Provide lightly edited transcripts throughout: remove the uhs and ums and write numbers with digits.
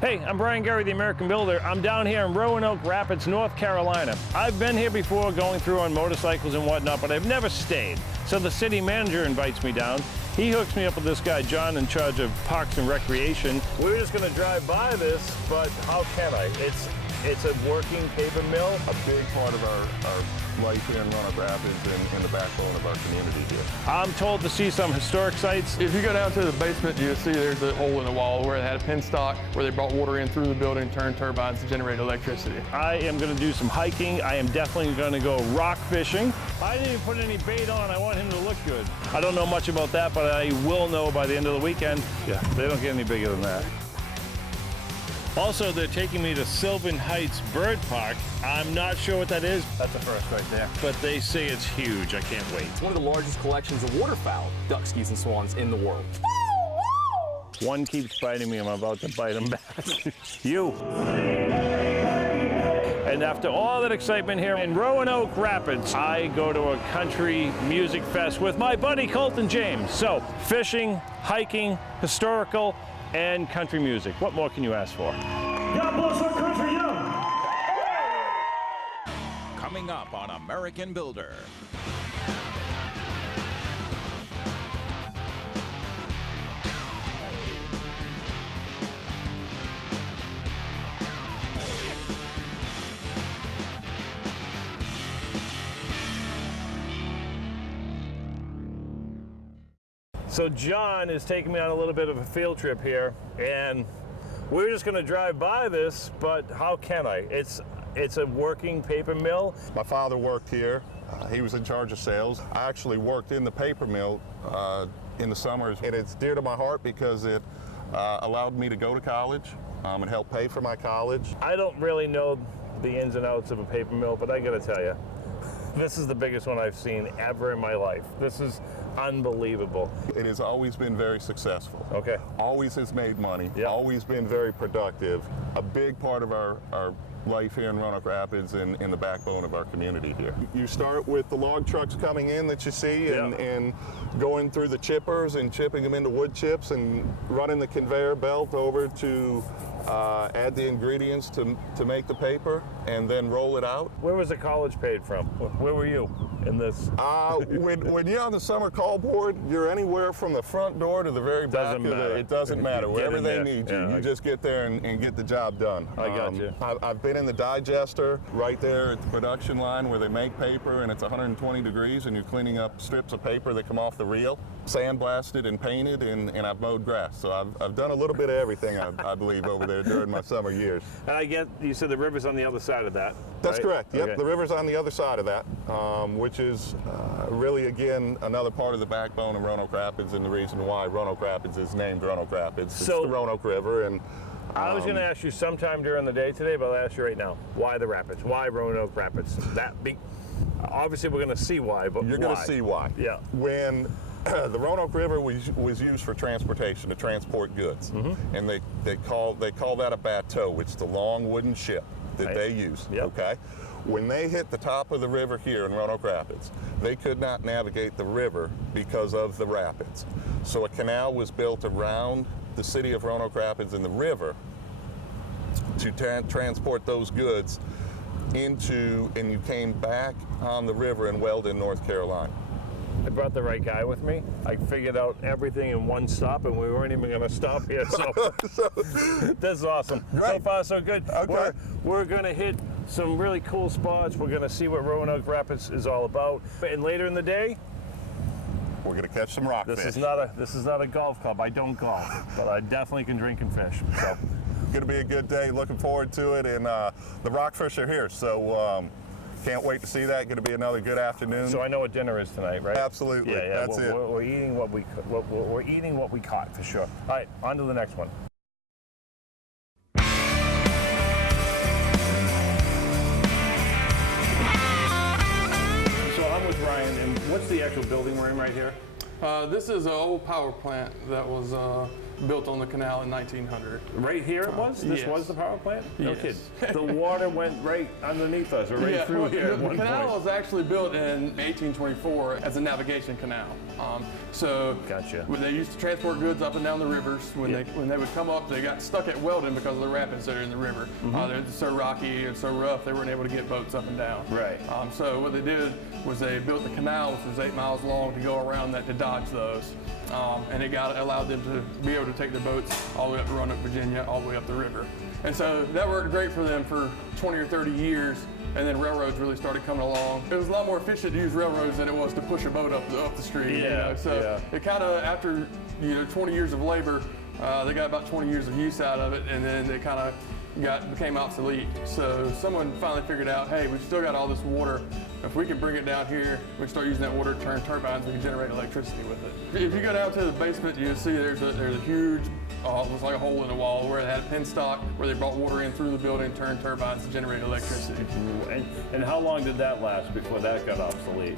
Hey, I'm Brian Gurry, the American Builder. I'm down here in Roanoke Rapids, North Carolina. I've been here before going through on motorcycles and whatnot, but I've never stayed. So the city manager invites me down. He hooks me up with this guy, John, in charge of Parks and Recreation. We're just gonna drive by this, but how can I? It's a working paper mill. A big part of our life here in Roanoke Rapids and the backbone of our community here. I'm told to see some historic sites. If you go down to the basement, you'll see there's a hole in the wall where they had a penstock, where they brought water in through the building, turned turbines to generate electricity. I am gonna do some hiking. I am definitely gonna go rock fishing. I didn't even put any bait on. I want him to look good. I don't know much about that, but I will know by the end of the weekend. Yeah, they don't get any bigger than that. Also, they're taking me to Sylvan Heights Bird Park. I'm not sure what that is. That's a first right there. But they say it's huge. I can't wait. It's one of the largest collections of waterfowl, ducks, geese, and swans in the world. One keeps biting me. I'm about to bite him back. You. And after all that excitement here in Roanoke Rapids, I go to a country music fest with my buddy Colton James. So, fishing, hiking, historical, and country music. What more can you ask for? God bless our country, young! Coming up on American Builder. So John is taking me on a little bit of a field trip here, and we're just gonna drive by this, but how can I? It's a working paper mill. My father worked here. He was in charge of sales. I actually worked in the paper mill in the summers, and it's dear to my heart because it allowed me to go to college and help pay for my college. I don't really know the ins and outs of a paper mill, but I gotta tell you, this is the biggest one I've seen ever in my life. This is unbelievable. It has always been very successful. Okay. Always has made money. Yep. Always been very productive. A big part of our life here in Roanoke Rapids and the backbone of our community here. You start with the log trucks coming in that you see and going through the chippers and chipping them into wood chips and running the conveyor belt over to add the ingredients to make the paper and then roll it out. Where was the college paid from? Where were you in this? When you're on the summer call board, you're anywhere from the front door to the very back of it doesn't matter. Wherever they need you, you just get there and get the job done. I got you. I've been in the digester right there at the production line where they make paper and it's 120 degrees and you're cleaning up strips of paper that come off the reel, sandblasted and painted, and I've mowed grass. So I've done a little bit of everything, I believe, over there during my summer years. And I get, you said the river's on the other side of that. That's right? correct. Yep, Okay. the river's on the other side of that, which is really, again, another part of the backbone of Roanoke Rapids and the reason why Roanoke Rapids is named Roanoke Rapids. It's the Roanoke River. And I was going to ask you sometime during the day today, but I'll ask you right now. Why the Rapids? Why Roanoke Rapids? Obviously, we're going to see why, but you're going to see why. Yeah. When the Roanoke River was used for transportation, to transport goods, and they call that a bateau. It's the long wooden ship that they use. Yep. Okay. When they hit the top of the river here in Roanoke Rapids, they could not navigate the river because of the rapids. So a canal was built around the city of Roanoke Rapids and the river to transport those goods into, and you came back on the river in Weldon, North Carolina. I brought the right guy with me. I figured out everything in one stop, and we weren't even going to stop here. So, this is awesome. Right. So far, so good. Okay. We're going to hit some really cool spots. We're going to see what Roanoke Rapids is all about. And later in the day, we're going to catch some rockfish. This is not a golf club. I don't golf, but I definitely can drink and fish. So, going to be a good day. Looking forward to it, and the rockfish are here. So. Can't wait to see that. Going to be another good afternoon. So I know what dinner is tonight, right? Absolutely. Yeah. That's it. We're eating what we caught for sure. All right, on to the next one. So I'm with Ryan, and what's the actual building we're in right here? This is an old power plant that was built on the canal in 1900. Right here it was? This yes. was the power plant? No Yes. kidding. The water went right underneath us, or right through here at one The canal point. was actually built in 1824 as a navigation canal. So Gotcha. when they used to transport goods up and down the rivers, when they would come up, they got stuck at Weldon because of the rapids that are in the river. They're so rocky and so rough, they weren't able to get boats up and down. Right. So what they did was they built the canal, which was 8 miles long, to go around that to dodge those. And it allowed them to be able to take their boats all the way up to Roanoke, Virginia, all the way up the river. And so that worked great for them for 20 or 30 years. And then railroads really started coming along. It was a lot more efficient to use railroads than it was to push a boat up the street. Yeah, So it kind of, after 20 years of labor, they got about 20 years of use out of it, and then it kind of became obsolete. So someone finally figured out, hey, we've still got all this water. If we can bring it down here, we can start using that water to turn turbines, we can generate electricity with it. If you go down to the basement, you'll see there's a huge, it looks like a hole in the wall where it had a penstock where they brought water in through the building, turned turbines to generate electricity. And how long did that last before that got obsolete?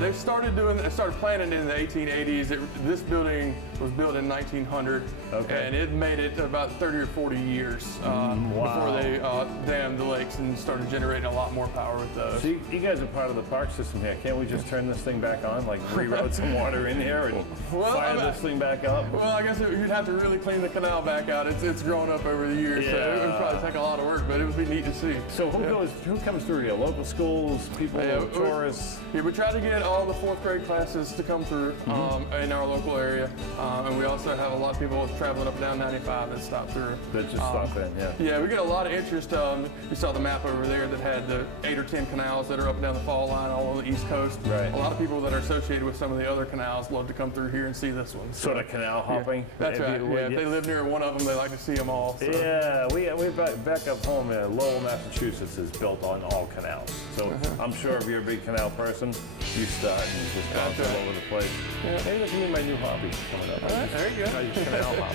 They started planning in the 1880s. This building was built in 1900, and it made it about 30 or 40 years before they dammed the lakes and started generating a lot more power with those. So you guys are part of the park system here. Can't we just turn this thing back on, like reroute some water in here and fire this thing back up? Well, I guess you'd have to really clean the canal back out. It's grown up over the years, so it would probably take a lot of work, but it would be neat to see. So who comes through here? Local schools, people, tourists? Yeah, we try to get all the 4th grade classes to come through in our local area, and we also have a lot of people traveling up and down 95 that stop through. That just stop in, yeah. Yeah, we get a lot of interest. You saw the map over there that had the 8 or 10 canals that are up and down the fall line all on the East Coast. Right. A lot of people that are associated with some of the other canals love to come through here and see this one. Sort of canal hopping. That's right. Yeah, if they live near one of them, they like to see them all. So. Yeah, we back up home in Lowell, Massachusetts is built on all canals. So I'm sure if you're a big canal person, you start and just bounce all over the place. Yeah. Maybe that can be my new hobby coming up. All right, there you go. I just canal hop.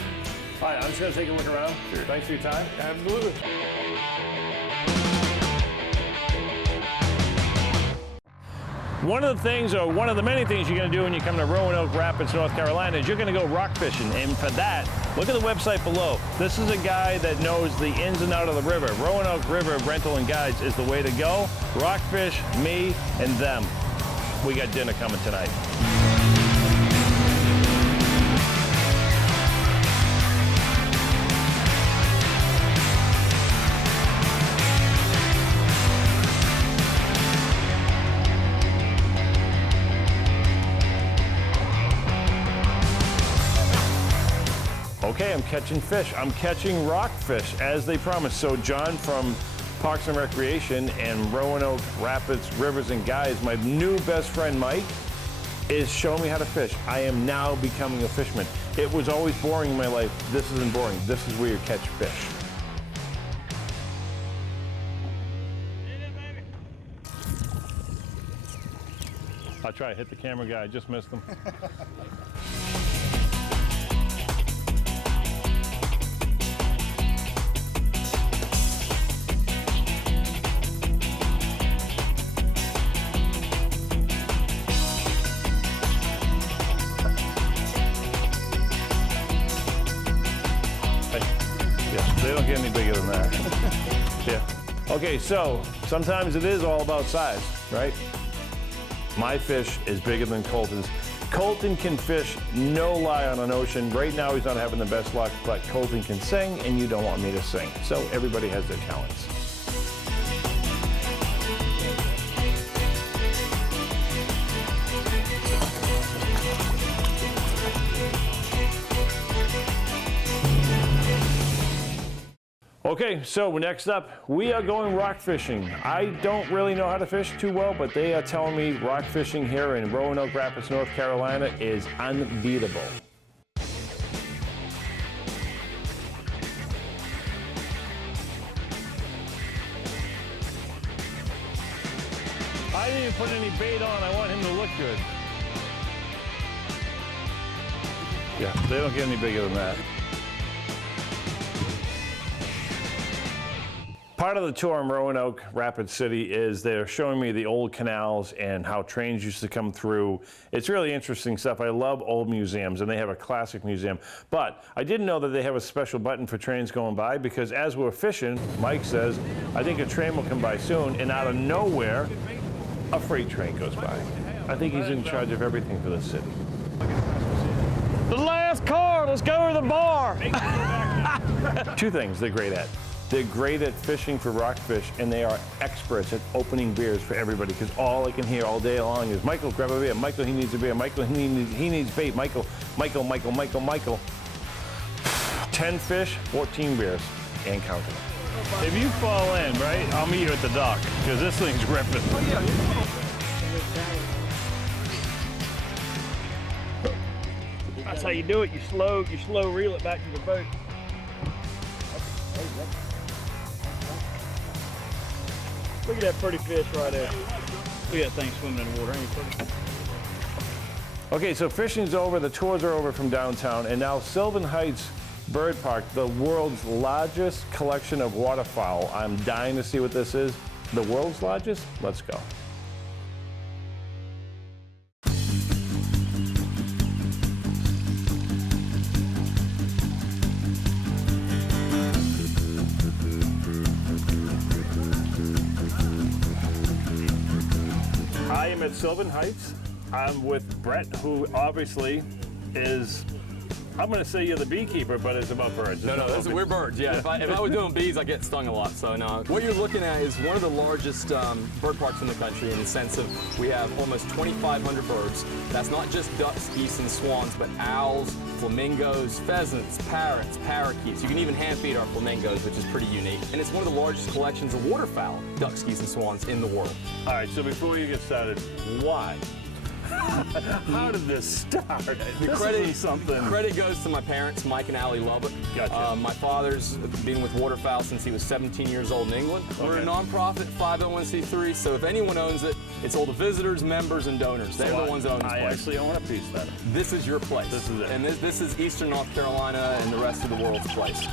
All right, I'm just going to take a look around. Sure. Thanks for your time. Absolutely. One of the things, or one of the many things you're going to do when you come to Roanoke Rapids, North Carolina, is you're going to go rock fishing. And for that, look at the website below. This is a guy that knows the ins and out of the river. Roanoke River Rental and Guides is the way to go. Rockfish, me, and them. We got dinner coming tonight. Okay, I'm catching fish. I'm catching rockfish, as they promised. So John from Parks and Recreation and Roanoke Rapids Rivers and Guides, my new best friend Mike, is showing me how to fish. I am now becoming a fisherman. It was always boring in my life. This isn't boring. This is where you catch fish. I'll try to hit the camera guy. I just missed him. They don't get any bigger than that. Yeah. Okay, so sometimes it is all about size, right? My fish is bigger than Colton's. Colton can fish, no lie, on an ocean. Right now he's not having the best luck, but Colton can sing, and you don't want me to sing. So everybody has their talents. Okay, so next up, we are going rock fishing. I don't really know how to fish too well, but they are telling me rock fishing here in Roanoke Rapids, North Carolina is unbeatable. I didn't even put any bait on. I want him to look good. Yeah, they don't get any bigger than that. Part of the tour in Roanoke Rapids City is they're showing me the old canals and how trains used to come through. It's really interesting stuff. I love old museums, and they have a classic museum. But I didn't know that they have a special button for trains going by, because as we're fishing, Mike says, I think a train will come by soon, and out of nowhere, a freight train goes by. I think he's in charge of everything for the city. The last car, let's go to the bar. Two things they're great at. They're great at fishing for rockfish, and they are experts at opening beers for everybody, because all I can hear all day long is, Michael, grab a beer. Michael, he needs a beer. Michael, he needs bait. Michael. 10 fish, 14 beers, and counting. If you fall in, right, I'll meet you at the dock, because this thing's ripping. That's how you do it. You slow reel it back to the boat. Look at that pretty fish right there. Look at that thing swimming in the water. Ain't it pretty? Okay, so fishing's over, the tours are over from downtown, and now Sylvan Heights Bird Park, the world's largest collection of waterfowl. I'm dying to see what this is. The world's largest? Let's go. I am at Sylvan Heights. I'm with Brett, who obviously is, I'm going to say you're the beekeeper, but it's about birds. We're birds, yeah. If I was doing bees, I'd get stung a lot, so no. What you're looking at is one of the largest bird parks in the country, in the sense of we have almost 2,500 birds. That's not just ducks, geese, and swans, but owls, flamingos, pheasants, parrots, parakeets. You can even hand feed our flamingos, which is pretty unique. And it's one of the largest collections of waterfowl, ducks, geese, and swans in the world. All right, so before you get started, why? How did this start? The credit goes to my parents, Mike and Allie Lubbock. Gotcha. My father's been with waterfowl since he was 17 years old in England. Okay. We're a nonprofit 501c3, so if anyone owns it, it's all the visitors, members, and donors. They're the ones that own this place. I actually own a piece then. This is your place. This is it. And this is Eastern North Carolina and the rest of the world's place.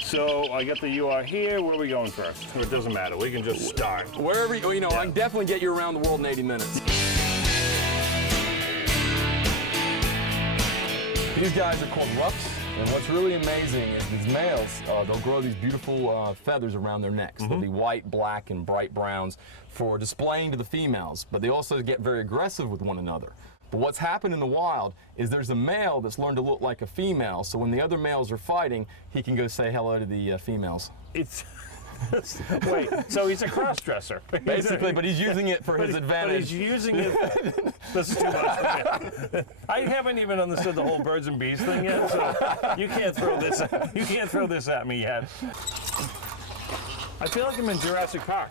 So I got the UR here. Where are we going first? It doesn't matter. We can just start. Wherever, I can definitely get you around the world in 80 minutes. These guys are called ruffs, and what's really amazing is these males, they'll grow these beautiful feathers around their necks. They'll be white, black, and bright browns for displaying to the females, but they also get very aggressive with one another. But what's happened in the wild is there's a male that's learned to look like a female, so when the other males are fighting, he can go say hello to the females. It's wait, so he's a cross-dresser. Basically, but he's using it for his advantage. But he's using it. This is too much for me. I haven't even understood the whole birds and bees thing yet, so you can't throw this. You can't throw this at me yet. I feel like I'm in Jurassic Park.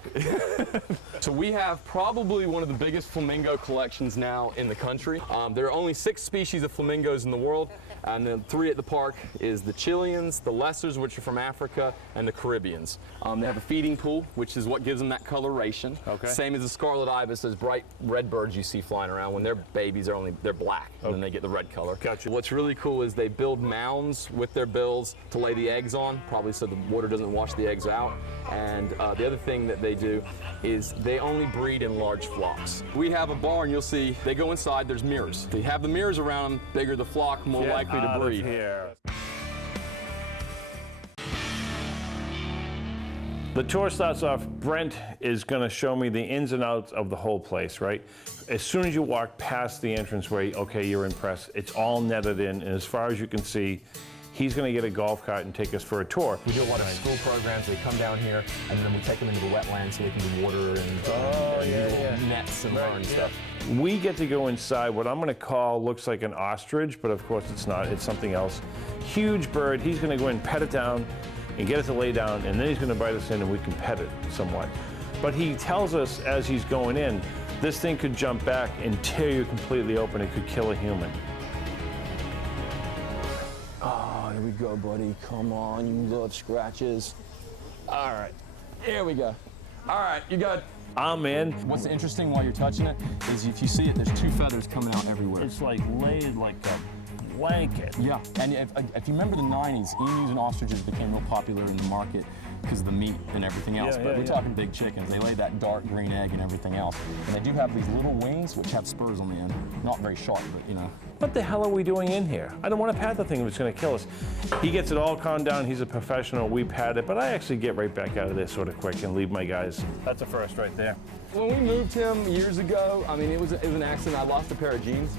So we have probably one of the biggest flamingo collections now in the country. There are only 6 species of flamingos in the world, and the 3 at the park is the Chileans, the Lessers, which are from Africa, and the Caribbeans. They have a feeding pool, which is what gives them that coloration. Okay. Same as the scarlet ibis, those bright red birds you see flying around. When they're babies, they're black, and then they get the red color. Gotcha. What's really cool is they build mounds with their bills to lay the eggs on, probably so the water doesn't wash the eggs out. And the other thing that they do is they only breed in large flocks. We have a barn, you'll see, they go inside, there's mirrors. They have the mirrors around them, bigger the flock, more likely to breed. The tour starts off, Brent is going to show me the ins and outs of the whole place, right? As soon as you walk past the entranceway, okay, you're impressed. It's all netted in, and as far as you can see, he's going to get a golf cart and take us for a tour. We do a lot of school programs. They come down here, and then we take them into the wetlands so they can do water and nets and learn stuff. We get to go inside what I'm going to call, looks like an ostrich, but of course it's not. It's something else. Huge bird. He's going to go in, pet it down, and get it to lay down, and then he's going to bite us in, and we can pet it somewhat. But he tells us as he's going in, this thing could jump back and tear you completely open. It could kill a human. Here we go, buddy. Come on, you love scratches. All right, here we go. All right, you got. I'm in. What's interesting while you're touching it is if you see it, there's 2 feathers coming out everywhere. It's like laid like blanket. Yeah, and if you remember the 90s, emus and ostriches became real popular in the market because of the meat and everything else. But we're talking big chickens. They lay that dark green egg and everything else. And they do have these little wings which have spurs on the end. Not very sharp, but you know. What the hell are we doing in here? I don't want to pat the thing if it's going to kill us. He gets it all calmed down. He's a professional. We pat it, but I actually get right back out of there sort of quick and leave my guys. That's a first right there. When we moved him years ago, I mean, it was an accident. I lost a pair of jeans.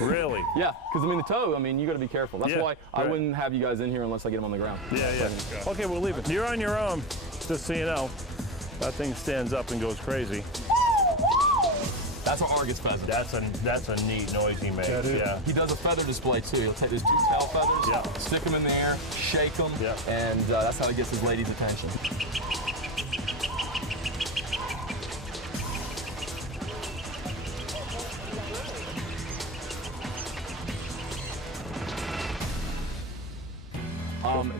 Really? Yeah, because I mean the toe, I mean you got to be careful. That's why I wouldn't have you guys in here unless I get them on the ground. Yeah. Okay, we'll leave it. You're on your own, just so you know. That thing stands up and goes crazy. That's an Argus feather. That's a neat noise he makes. Yeah. He does a feather display too. He'll take those 2 tail feathers, stick them in the air, shake them, and that's how he gets his lady's attention.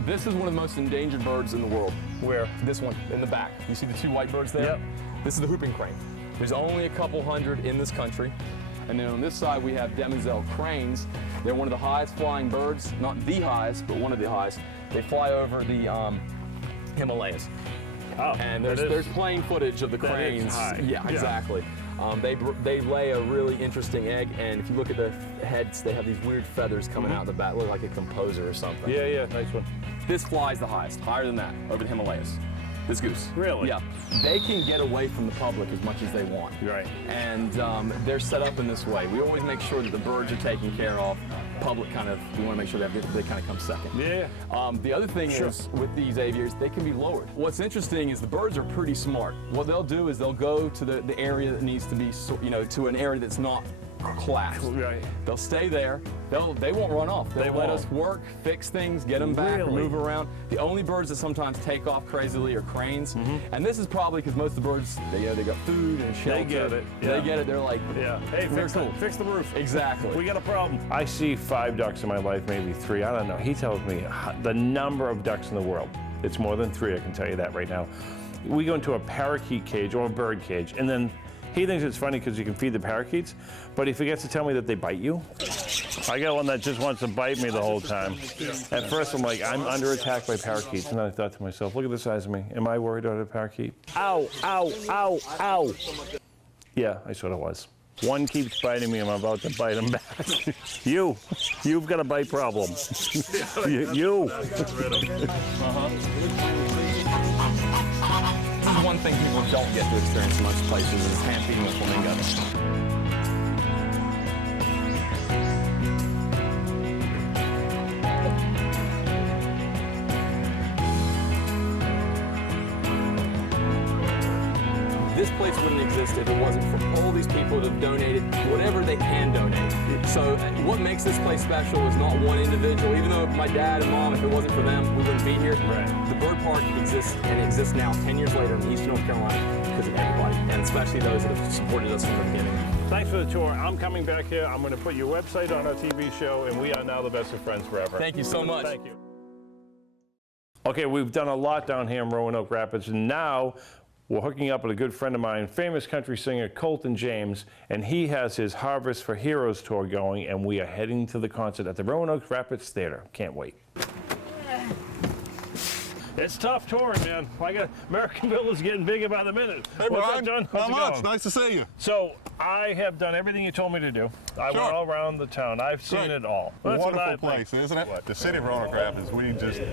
This is one of the most endangered birds in the world. Where? This one, in the back. You see the 2 white birds there? Yep. This is the whooping crane. There's only a couple hundred in this country. And then on this side we have demoiselle cranes. They're one of the highest flying birds, not the highest, but one of the highest. They fly over the Himalayas. Oh, and there's plane footage of the cranes. Yeah, exactly. They lay a really interesting egg, and if you look at the heads, they have these weird feathers coming out of the back, look like a composer or something. Yeah, nice one. This flies the highest, higher than that, over the Himalayas. This goose. Really? Yeah. They can get away from the public as much as they want. Right. And they're set up in this way. We always make sure that the birds are taken care of. Public we want to make sure that they kind of come second. Yeah. The other thing is, with these aviaries, they can be lowered. What's interesting is the birds are pretty smart. What they'll do is they'll go to the area that needs to be, to an area that's not collapsed. Right. They'll stay there. They won't run off. They'll let us work, fix things, get them back, move around. The only birds that sometimes take off crazily are cranes. And this is probably because most of the birds, they got food and shelter. They get it. They get it. They're like, hey, fix the roof. Exactly. We got a problem. I see 5 ducks in my life, maybe 3. I don't know. He tells me the number of ducks in the world. It's more than 3, I can tell you that right now. We go into a parakeet cage or a bird cage, and then he thinks it's funny because you can feed the parakeets, but he forgets to tell me that they bite you. I got one that just wants to bite me the whole time. At first I'm like, I'm under attack by parakeets, and then I thought to myself, look at the size of me. Am I worried about a parakeet? Ow, ow, ow, ow. Yeah, I sort of was. One keeps biting me, I'm about to bite him back. You've got a bite problem. you. This is one thing people don't get to experience in most places is hand feeding a flamingo. This place wouldn't exist if it wasn't for all these people that have donated whatever they can donate. So what makes this place special is not one individual. Even though my dad and mom, if it wasn't for them, we wouldn't be here. Right. The bird park exists, and it exists now 10 years later in Eastern North Carolina because of everybody, and especially those that have supported us from the beginning. Thanks for the tour. I'm coming back here. I'm going to put your website on our TV show, and we are now the best of friends forever. Thank you so much. Thank you. Okay, we've done a lot down here in Roanoke Rapids, and now we're hooking up with a good friend of mine, famous country singer Colton James, and he has his Harvest for Heroes tour going, and we are heading to the concert at the Roanoke Rapids Theater. Can't wait. It's tough touring, man. American Builder's getting bigger by the minute. Hey, What's Brian. up, John? How much? Nice to see you. So, I have done everything you told me to do. I went all around the town. I've seen it all. Wonderful place, isn't it? What? The city of Roanoke Rapids,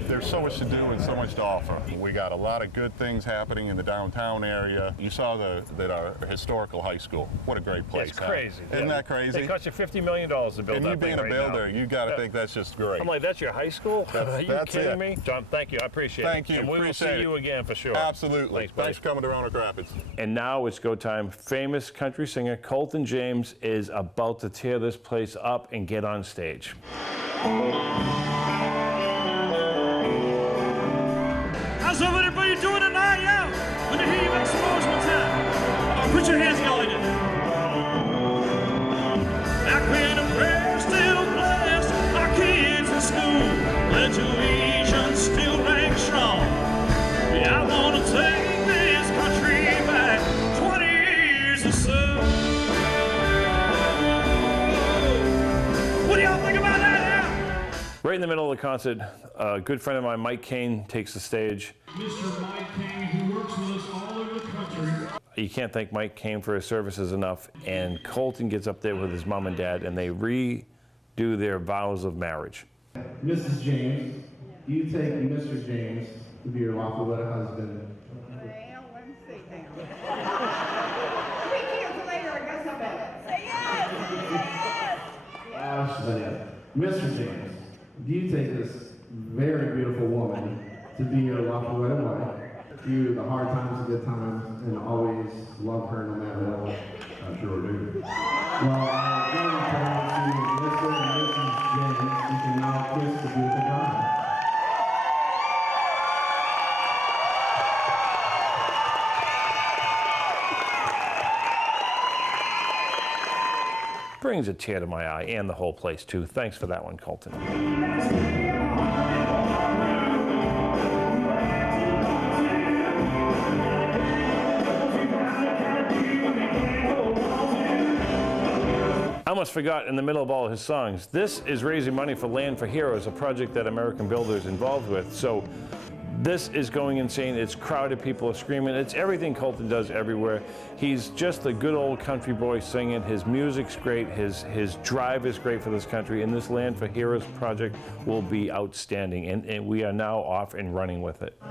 there's so much to do and so much to offer. We got a lot of good things happening in the downtown area. You saw that our historical high school. What a great place. It's crazy. Isn't that crazy? It cost you $50 million to build that thing. And you being a builder, you got to think that's just great. I'm like, that's your high school? Are you kidding me? John, thank you. I appreciate it. Thank you. And we will see you again for sure. Absolutely. Thanks for coming to Roanoke Rapids. And now it's go time. Famous country singer Colton James is about to tear this place up and get on stage. How's everybody doing tonight? Yeah. Let me hear you make some noise one time. Put your hands together. Back when the prayer still blessed our kids in school, Pledge of Allegiance still rings strong. Yeah, I want to take this country back 20 years or so. What do y'all think about Right in the middle of the concert, a good friend of mine, Mike Kane, takes the stage. Mr. Mike Kane, who works with us all over the country. You can't thank Mike Kane for his services enough. And Colton gets up there with his mom and dad, and they redo their vows of marriage. Mrs. James, do you take Mr. James to be your lawful wedded husband? Well, let's see now. 3 kids later, I guess I better. Say yes! Say yes! She said yes. Mr. James, do you take this very beautiful woman to be your lawful wedded wife? Through the hard times and good times, and always love her no matter what? I sure do. Well, going to Mr. and Mrs. James, you can now kiss the beautiful bride. Brings a tear to my eye, and the whole place too. Thanks for that one, Colton. I almost forgot in the middle of all his songs, this is raising money for Land for Heroes, a project that American Builder is involved with. So this is going insane. It's crowded, people are screaming. It's everything Colton does everywhere. He's just a good old country boy singing. His music's great. His drive is great for this country. And this Land for Heroes project will be outstanding. And we are now off and running with it.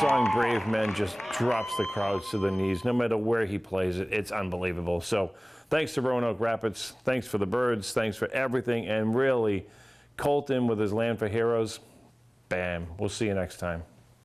Song Brave Men just drops the crowds to their knees no matter where he plays it. It's unbelievable. So thanks to Roanoke Rapids, thanks for the birds, thanks for everything, and really Colton with his Land for Heroes. Bam. We'll see you next time.